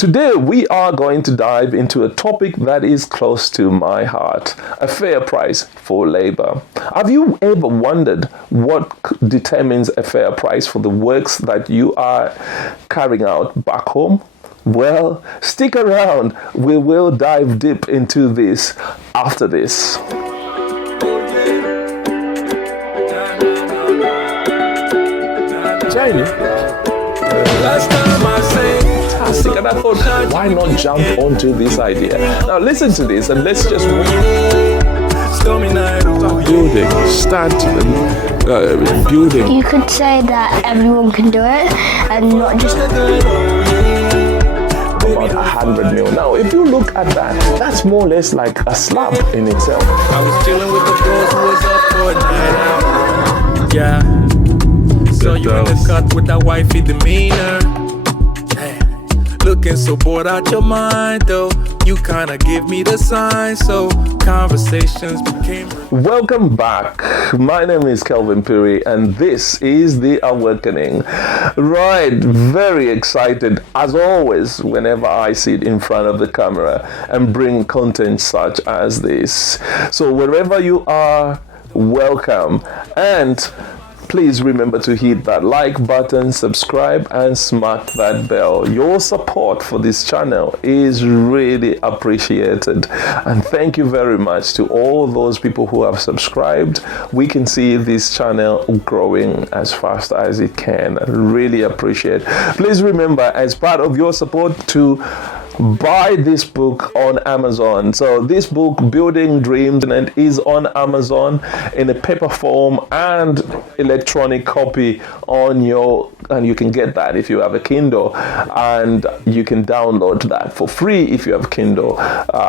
Today we are going to dive into a topic that is close to my heart, a fair price for labor. Have you ever wondered what determines a fair price for the works that you are carrying out back home? Well, stick around. We will dive deep into this after this. Jamie? Last time I sang, fantastic, and I thought, why not jump onto this idea? Now listen to this, and let's just start building. You could say that everyone can do it, and not just about 100 mil. Now, if you look at that, that's more or less like a slab in itself. I was chilling with the bros who was up for a night out. Yeah. So you in the cut with that wifey demeanor. Hey. Looking so bored out your mind though. You kinda give me the sign, so conversations became. Welcome back. My name is Kelvin Phiri, and this is The Awakening. Right, very excited as always whenever I sit in front of the camera and bring content such as this. So wherever you are, welcome. And please remember to hit that like button, subscribe, and smack that bell. Your support for this channel is really appreciated. And thank you very much to all those people who have subscribed. We can see this channel growing as fast as it can. I really appreciate. Please remember, as part of your support, to buy this book on Amazon. So this book, Building Dreams, and is on Amazon in a paper form and electronic copy and you can get that if you have a Kindle, and you can download that for free if you have Kindle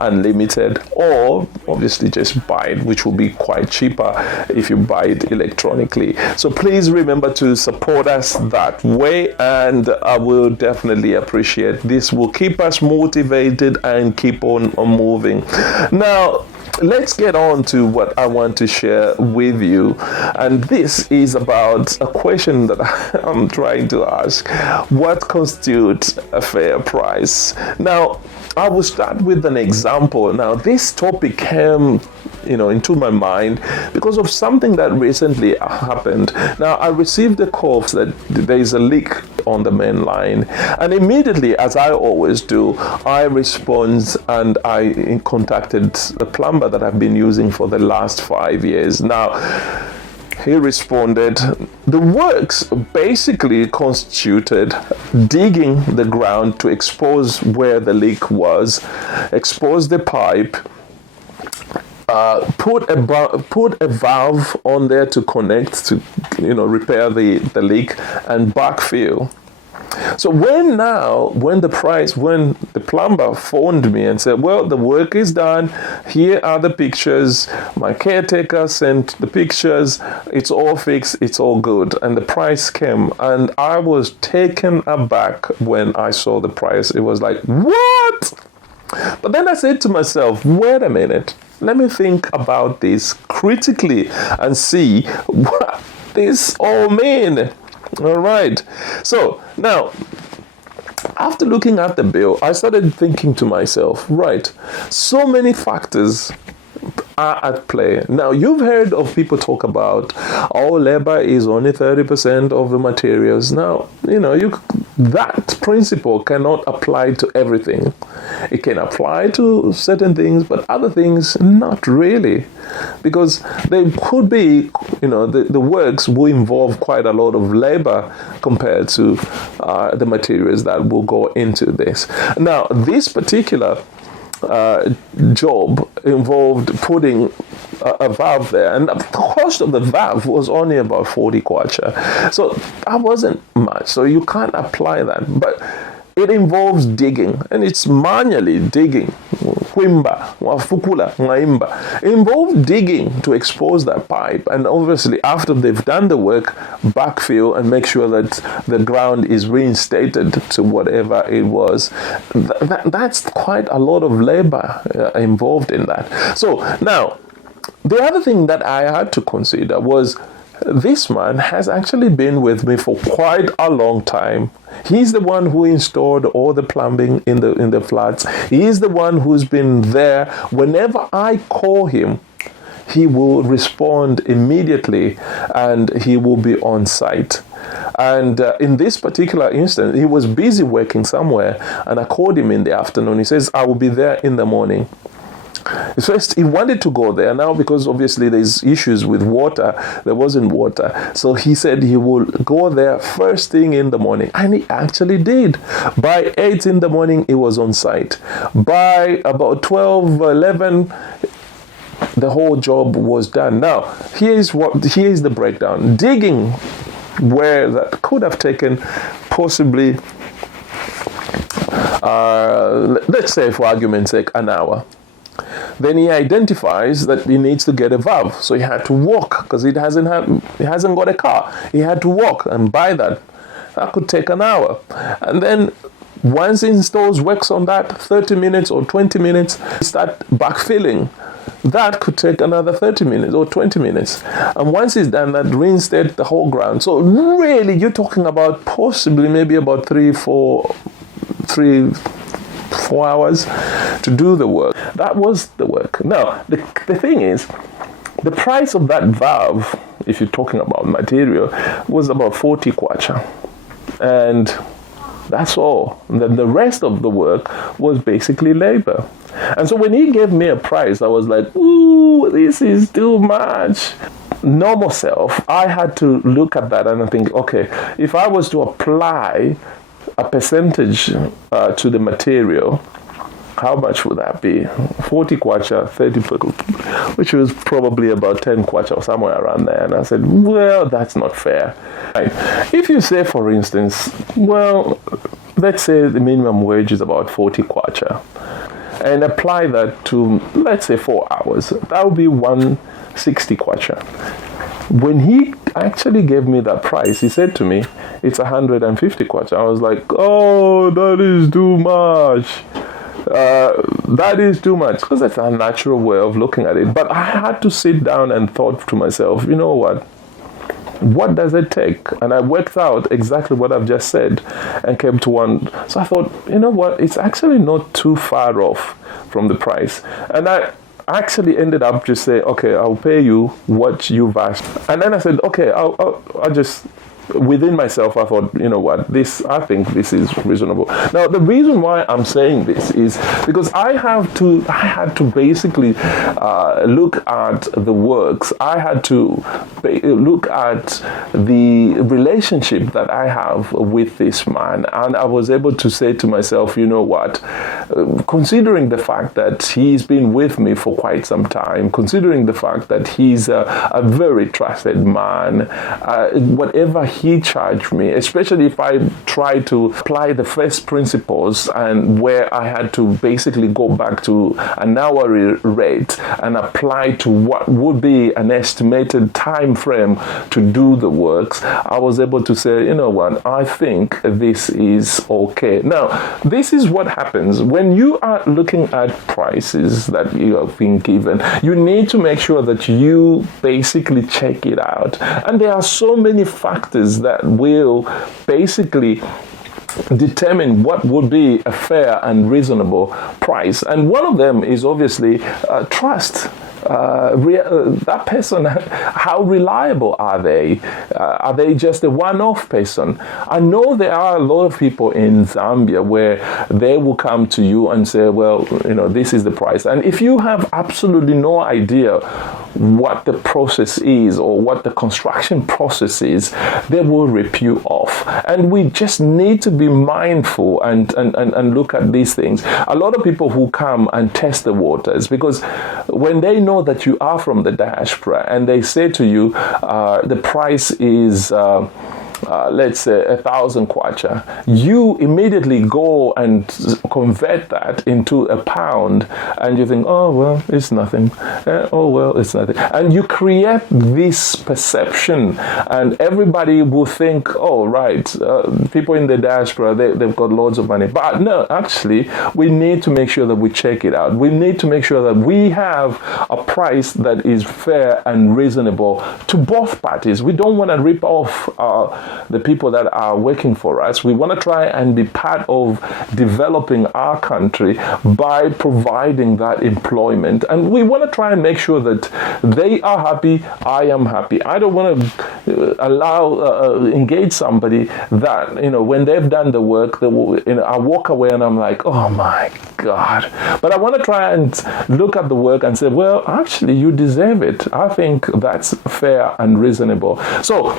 Unlimited, or obviously just buy it, which will be quite cheaper if you buy it electronically. So please remember to support us that way, and I will definitely appreciate this. Will keep us motivated and keep on moving. Now, let's get on to what I want to share with you. And this is about a question that I'm trying to ask. What constitutes a fair price? Now, I will start with an example. Now, this topic came into my mind because of something that recently happened. Now, I received a call that there is a leak on the main line, and immediately, as I always do, I respond and I contacted the plumber that I've been using for the last 5 years. Now, he responded. The works basically constituted digging the ground to expose where the leak was, expose the pipe, put a valve on there to connect to repair the leak, and backfill. So when the plumber phoned me and said, well, the work is done, here are the pictures, my caretaker sent the pictures, it's all fixed, it's all good, and the price came, and I was taken aback when I saw the price. It was like, what? But then I said to myself, wait a minute, let me think about this critically and see what this all means. All right. So now, after looking at the bill, I started thinking to myself, right, so many factors are at play. Now, you've heard of people talk about, labor is only 30% of the materials. Now, that principle cannot apply to everything. It can apply to certain things, but other things, not really. Because there could be, the works will involve quite a lot of labor compared to the materials that will go into this. Now, this particular job involved putting a valve there, and the cost of the valve was only about 40 kwacha. So that wasn't much, so you can't apply that. But it involves digging, and it's manually digging. It involves digging to expose that pipe, and obviously after they've done the work, backfill and make sure that the ground is reinstated to whatever it was. That's quite a lot of labor involved in that. So now, the other thing that I had to consider was this man has actually been with me for quite a long time. He's the one who installed all the plumbing in the flats. He is the one who's been there. Whenever I call him, he will respond immediately and he will be on site. And in this particular instance, he was busy working somewhere, and I called him in the afternoon. He says, I will be there in the morning. First, he wanted to go there. Now, because obviously there's issues with water, there wasn't water. So he said he will go there first thing in the morning. And he actually did. By 8 in the morning, he was on site. By about 12, 11, the whole job was done. Now, here's the breakdown. Digging where that could have taken possibly, let's say for argument's sake, an hour. Then he identifies that he needs to get a valve, so he had to walk because he hasn't got a car. He had to walk and buy that. That could take an hour, and then once he installs, works on that 30 minutes or 20 minutes, start backfilling. That could take another 30 minutes or 20 minutes. And once he's done that, reinstate the whole ground. So really, you're talking about possibly maybe about 3-4 hours to do the work. That was the work. Now, the thing is, the price of that valve, if you're talking about material, was about 40 kwacha. And that's all. Then the rest of the work was basically labor. And so when he gave me a price, I was like, ooh, this is too much. Normal self, I had to look at that and I think, okay, if I was to apply a percentage to the material, how much would that be? 40 kwacha, 30, which was probably about 10 kwacha or somewhere around there. And I said, well, that's not fair. Right. If you say, for instance, well, let's say the minimum wage is about 40 kwacha, and apply that to, let's say, 4 hours, that would be 160 kwacha. When he actually gave me that price, he said to me, it's 150 kwacha. I was like, oh, that is too much. That is too much, because that's a natural way of looking at it. But I had to sit down and thought to myself, you know what does it take? And I worked out exactly what I've just said and came to one. So I thought, you know what, it's actually not too far off from the price. And I actually ended up just saying, okay, I'll pay you what you've asked. And then I said, okay, I'll just, within myself, I thought, you know what, I think this is reasonable. Now, the reason why I'm saying this is because I had to basically look at the works. I had to look at the relationship that I have with this man. And I was able to say to myself, you know what, considering the fact that he's been with me for quite some time, considering the fact that he's a very trusted man, whatever he charged me, especially if I try to apply the first principles and where I had to basically go back to an hourly rate and apply to what would be an estimated time frame to do the works, I was able to say, you know what, I think this is okay. Now, this is what happens when you are looking at prices that you have been given. You need to make sure that you basically check it out. And there are so many factors that will basically determine what would be a fair and reasonable price. And one of them is obviously trust. That person, how reliable are they? Are they just a one-off person? I know there are a lot of people in Zambia where they will come to you and say, well, you know, this is the price. And if you have absolutely no idea what the process is or what the construction process is, they will rip you off. And we just need to be mindful and look at these things. A lot of people who come and test the waters, because when they know that you are from the diaspora and they say to you, the price is let's say 1,000 kwacha, you immediately go and convert that into a pound, and you think, oh well, it's nothing. Oh well, it's nothing. And you create this perception, and everybody will think, oh right, people in the diaspora, they've got loads of money. But no, actually, we need to make sure that we check it out. We need to make sure that we have a price that is fair and reasonable to both parties. We don't want to rip off the people that are working for us. We want to try and be part of developing our country by providing that employment, and we want to try and make sure that they are happy, I am happy. I don't want to engage somebody that, when they've done the work, I walk away and I'm like, oh my God. But I want to try and look at the work and say, well, actually, you deserve it. I think that's fair and reasonable. So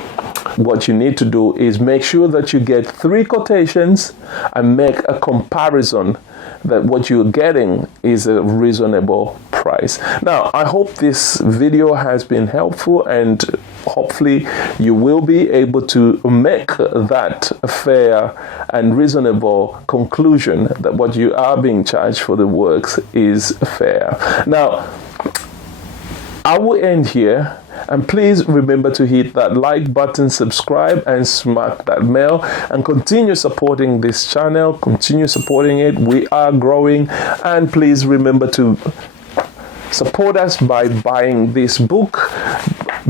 what you need to do is make sure that you get 3 quotations and make a comparison that what you're getting is a reasonable price. Now, I hope this video has been helpful, and hopefully you will be able to make that fair and reasonable conclusion that what you are being charged for the works is fair. Now, I will end here. And please remember to hit that like button, subscribe, and smack that bell, and continue supporting this channel. Continue supporting it. We are growing. And please remember to support us by buying this book,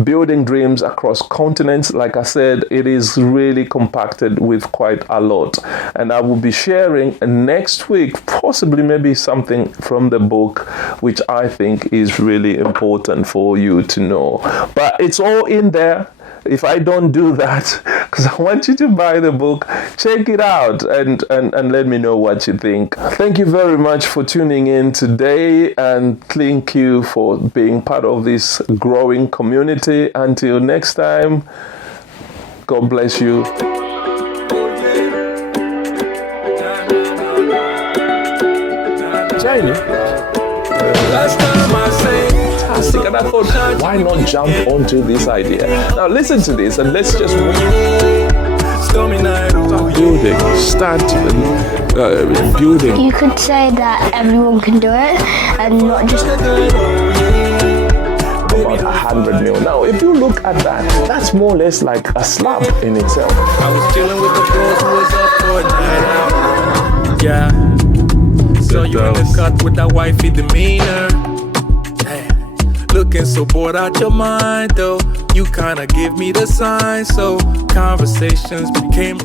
Building Dreams Across Continents. Like I said, it is really compacted with quite a lot. And I will be sharing next week, possibly maybe something from the book, which I think is really important for you to know. But it's all in there. If I don't do that, because I want you to buy the book, check it out and let me know what you think. Thank you very much for tuning in today, and thank you for being part of this growing community. Until next time, God bless you. Last time I sang, and I thought, why not jump onto this idea? Now listen to this, and let's just stormy night, start building. You could say that everyone can do it, and not just About 100 mil. Now, if you look at that, that's more or less like a slab in itself. I was chilling with the bros who was up for a night out. Yeah. So you in the cut with that wifey demeanor. Hey, looking so bored out your mind though. You kinda give me the sign, so conversations became